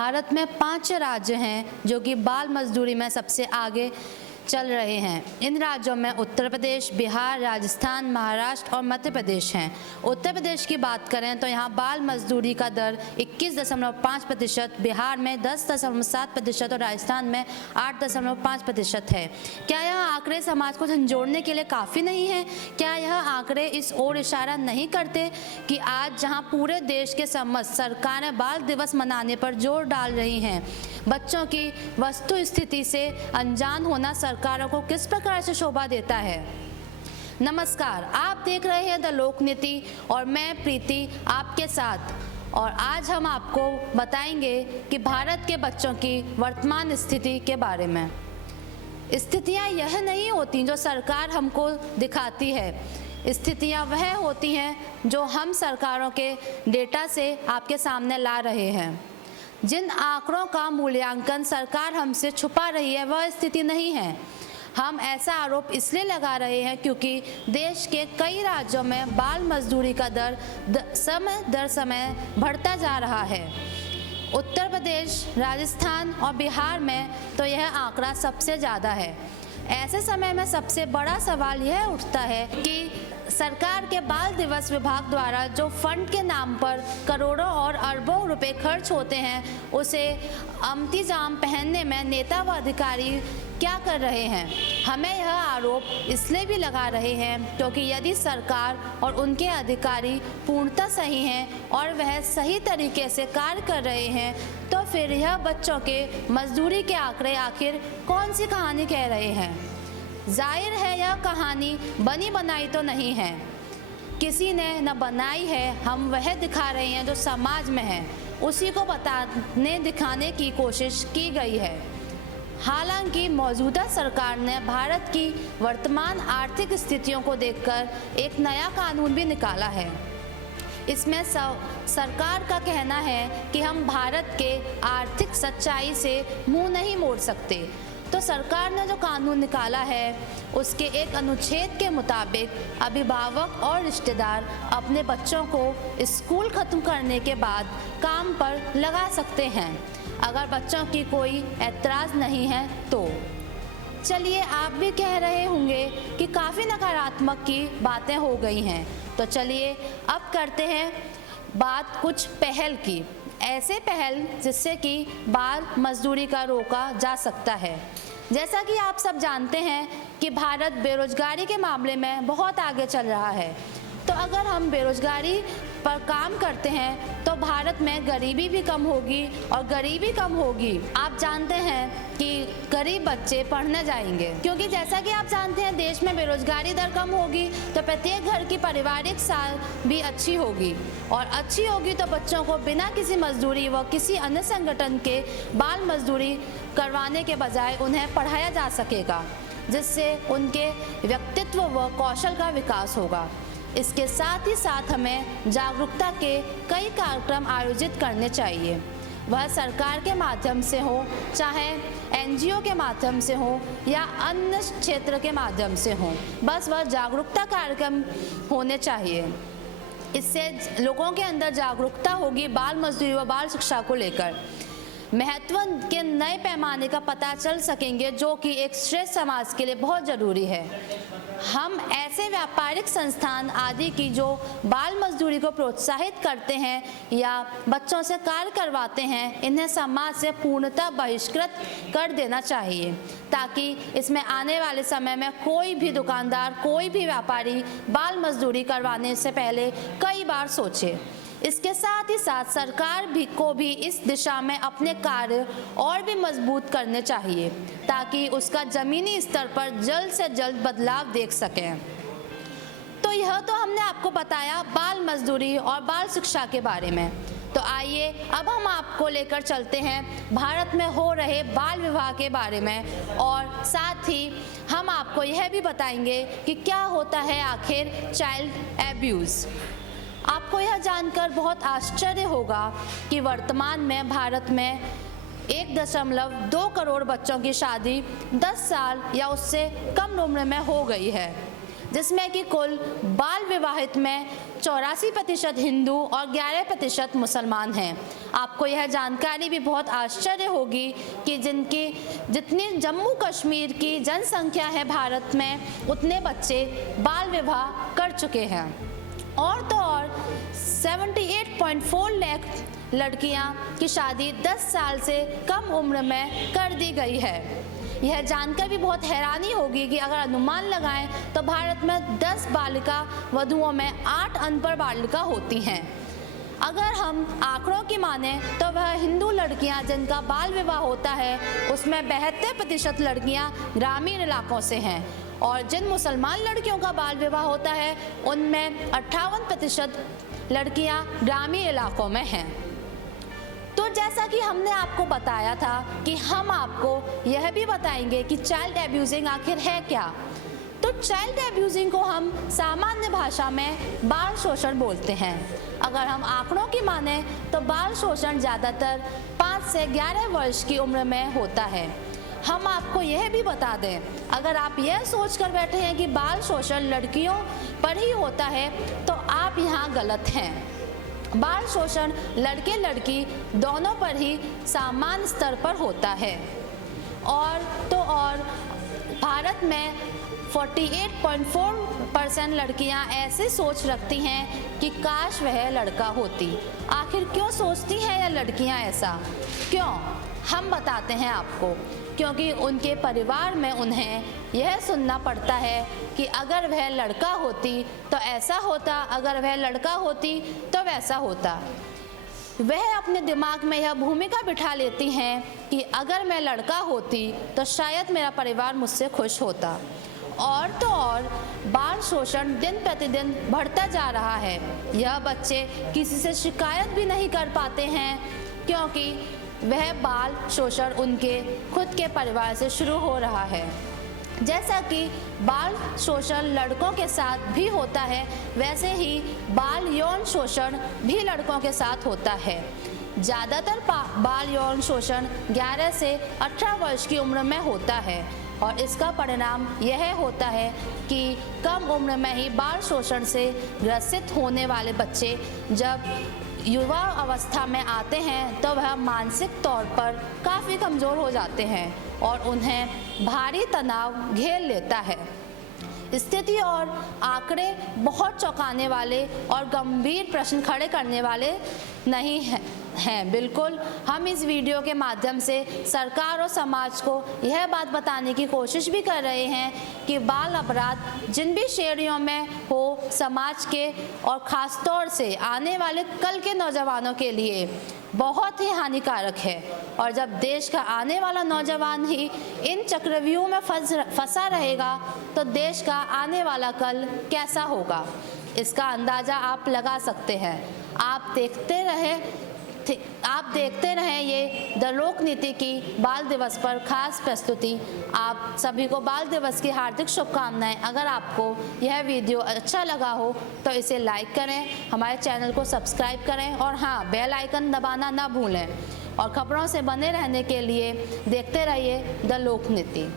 भारत में 5 राज्य हैं जो कि बाल मजदूरी में सबसे आगे चल रहे हैं। इन राज्यों में उत्तर प्रदेश, बिहार, राजस्थान, महाराष्ट्र और मध्य प्रदेश हैं। उत्तर प्रदेश की बात करें तो यहाँ बाल मजदूरी का दर 21.5%, बिहार में 10.7% और राजस्थान में 8.5% है। क्या यह आंकड़े समाज को झंझोड़ने के लिए काफ़ी नहीं है? क्या यह आंकड़े इस ओर इशारा नहीं करते कि आज जहाँ पूरे देश के समस्त सरकारें बाल दिवस मनाने पर जोर डाल रही हैं, बच्चों की वस्तु स्थिति से अनजान होना सरकारों को किस प्रकार से शोभा देता है? नमस्कार, आप देख रहे हैं द लोकनीति और मैं प्रीति आपके साथ। और आज हम आपको बताएंगे कि भारत के बच्चों की वर्तमान स्थिति के बारे में। स्थितियां यह नहीं होती जो सरकार हमको दिखाती है, स्थितियां वह होती हैं जो हम सरकारों के डेटा से आपके सामने ला रहे हैं। जिन आंकड़ों का मूल्यांकन सरकार हमसे छुपा रही है वह स्थिति नहीं है। हम ऐसा आरोप इसलिए लगा रहे हैं क्योंकि देश के कई राज्यों में बाल मजदूरी का दर समय दर समय बढ़ता जा रहा है। उत्तर प्रदेश, राजस्थान और बिहार में तो यह आंकड़ा सबसे ज़्यादा है। ऐसे समय में सबसे बड़ा सवाल यह उठता है कि सरकार के बाल दिवस विभाग द्वारा जो फंड के नाम पर करोड़ों और अरबों रुपए खर्च होते हैं, उसे अमतीजाम पहनने में नेता व अधिकारी क्या कर रहे हैं? हमें यह आरोप इसलिए भी लगा रहे हैं क्योंकि यदि सरकार और उनके अधिकारी पूर्णतः सही हैं और वह सही तरीके से कार्य कर रहे हैं, तो फिर यह बच्चों के मजदूरी के आंकड़े आखिर कौन सी कहानी कह रहे हैं? जाहिर है यह कहानी बनी बनाई तो नहीं है, किसी ने न बनाई है। हम वह दिखा रहे हैं जो समाज में है, उसी को बताने दिखाने की कोशिश की गई है। हालांकि मौजूदा सरकार ने भारत की वर्तमान आर्थिक स्थितियों को देखकर एक नया कानून भी निकाला है। इसमें सरकार का कहना है कि हम भारत के आर्थिक सच्चाई से मुंह नहीं मोड़ सकते। तो सरकार ने जो कानून निकाला है उसके एक अनुच्छेद के मुताबिक अभिभावक और रिश्तेदार अपने बच्चों को स्कूल ख़त्म करने के बाद काम पर लगा सकते हैं, अगर बच्चों की कोई ऐतराज़ नहीं है तो। चलिए, आप भी कह रहे होंगे कि काफ़ी नकारात्मक की बातें हो गई हैं, तो चलिए अब करते हैं बात कुछ पहल की। ऐसे पहल जिससे कि बाल मजदूरी का रोका जा सकता है। जैसा कि आप सब जानते हैं कि भारत बेरोजगारी के मामले में बहुत आगे चल रहा है। तो अगर हम बेरोजगारी पर काम करते हैं तो भारत में गरीबी भी कम होगी, और गरीबी कम होगी आप जानते हैं कि गरीब बच्चे पढ़ने जाएंगे, क्योंकि जैसा कि आप जानते हैं देश में बेरोजगारी दर कम होगी तो प्रत्येक घर की पारिवारिक साल भी अच्छी होगी, और अच्छी होगी तो बच्चों को बिना किसी मजदूरी व किसी अन्य संगठन के बाल मजदूरी करवाने के बजाय उन्हें पढ़ाया जा सकेगा, जिससे उनके व्यक्तित्व व कौशल का विकास होगा। इसके साथ ही साथ हमें जागरूकता के कई कार्यक्रम आयोजित करने चाहिए, वह सरकार के माध्यम से हो, चाहे एनजीओ के माध्यम से हो या अन्य क्षेत्र के माध्यम से हो, बस वह जागरूकता कार्यक्रम होने चाहिए। इससे लोगों के अंदर जागरूकता होगी बाल मजदूरी व बाल शिक्षा को लेकर। महत्व के नए पैमाने का पता चल सकेंगे जो कि एक श्रेष्ठ समाज के लिए बहुत ज़रूरी है। हम ऐसे व्यापारिक संस्थान आदि की जो बाल मजदूरी को प्रोत्साहित करते हैं या बच्चों से कार्य करवाते हैं, इन्हें समाज से पूर्णतः बहिष्कृत कर देना चाहिए, ताकि इसमें आने वाले समय में कोई भी दुकानदार, कोई भी व्यापारी बाल मजदूरी करवाने से पहले कई बार सोचे। इसके साथ ही साथ सरकार को भी इस दिशा में अपने कार्य और भी मजबूत करने चाहिए, ताकि उसका ज़मीनी स्तर पर जल्द से जल्द बदलाव देख सकें। तो यह तो हमने आपको बताया बाल मजदूरी और बाल शिक्षा के बारे में। तो आइए अब हम आपको लेकर चलते हैं भारत में हो रहे बाल विवाह के बारे में, और साथ ही हम आपको यह भी बताएंगे कि क्या होता है आखिर चाइल्ड एब्यूज़। आपको यह जानकर बहुत आश्चर्य होगा कि वर्तमान में भारत में 1.2 करोड़ बच्चों की शादी 10 साल या उससे कम उम्र में हो गई है। जिसमें कि कुल बाल विवाहित में 84% हिंदू और 11% मुसलमान हैं। आपको यह जानकारी भी बहुत आश्चर्य होगी कि जितनी जम्मू कश्मीर की जनसंख्या है भारत में, उतने बच्चे बाल विवाह कर चुके हैं। और तो और 78.4 लाख लड़कियां की शादी 10 साल से कम उम्र में कर दी गई है। यह जानकर भी बहुत हैरानी होगी कि अगर अनुमान लगाएं तो भारत में 10 बालिका वधुओं में 8 अनपढ़ बालिका होती हैं। अगर हम आंकड़ों की माने तो वह हिंदू लड़कियां जिनका बाल विवाह होता है उसमें 72% लड़कियां ग्रामीण इलाकों से हैं और जिन मुसलमान लड़कियों का बाल विवाह होता है उनमें 58% लड़कियां ग्रामीण इलाकों में हैं। तो जैसा कि हमने आपको बताया था कि हम आपको यह भी बताएंगे कि चाइल्ड एब्यूजिंग आखिर है क्या। तो चाइल्ड एब्यूजिंग को हम सामान्य भाषा में बाल शोषण बोलते हैं। अगर हम आंकड़ों की माने तो बाल शोषण ज़्यादातर 5 से 11 वर्ष की उम्र में होता है। हम आपको यह भी बता दें, अगर आप यह सोच कर बैठे हैं कि बाल शोषण लड़कियों पर ही होता है तो आप यहाँ गलत हैं। बाल शोषण लड़के लड़की दोनों पर ही समान स्तर पर होता है। और तो और भारत में 48.4% लड़कियां ऐसे सोच रखती हैं कि काश वह लड़का होती। आखिर क्यों सोचती हैं यह लड़कियां ऐसा? क्यों? हम बताते हैं आपको। क्योंकि उनके परिवार में उन्हें यह सुनना पड़ता है कि अगर वह लड़का होती तो ऐसा होता, अगर वह लड़का होती तो वैसा होता। वह अपने दिमाग में यह भूमिका बिठा लेती हैं कि अगर मैं लड़का होती तो शायद मेरा परिवार मुझसे खुश होता। और तो और बाल शोषण दिन प्रतिदिन बढ़ता जा रहा है। यह बच्चे किसी से शिकायत भी नहीं कर पाते हैं क्योंकि वह बाल शोषण उनके खुद के परिवार से शुरू हो रहा है। जैसा कि बाल शोषण लड़कों के साथ भी होता है, वैसे ही बाल यौन शोषण भी लड़कों के साथ होता है। ज़्यादातर बाल यौन शोषण 11 से 18 वर्ष की उम्र में होता है और इसका परिणाम यह होता है कि कम उम्र में ही बाल शोषण से ग्रसित होने वाले बच्चे जब युवा अवस्था में आते हैं तो वह मानसिक तौर पर काफ़ी कमज़ोर हो जाते हैं और उन्हें भारी तनाव घेर लेता है। स्थिति और आंकड़े बहुत चौंकाने वाले और गंभीर प्रश्न खड़े करने वाले नहीं हैं। बिल्कुल, हम इस वीडियो के माध्यम से सरकार और समाज को यह बात बताने की कोशिश भी कर रहे हैं कि बाल अपराध जिन भी श्रेणियों में हो समाज के और ख़ास तौर से आने वाले कल के नौजवानों के लिए बहुत ही हानिकारक है। और जब देश का आने वाला नौजवान ही इन चक्रव्यूह में फंसा रहेगा तो देश का आने वाला कल कैसा होगा, इसका अंदाज़ा आप लगा सकते हैं। आप देखते रहें ये द लोक नीति की बाल दिवस पर खास प्रस्तुति। आप सभी को बाल दिवस की हार्दिक शुभकामनाएं। अगर आपको यह वीडियो अच्छा लगा हो तो इसे लाइक करें, हमारे चैनल को सब्सक्राइब करें और हाँ, बेल आइकन दबाना ना भूलें। और खबरों से बने रहने के लिए देखते रहिए द लोक नीति।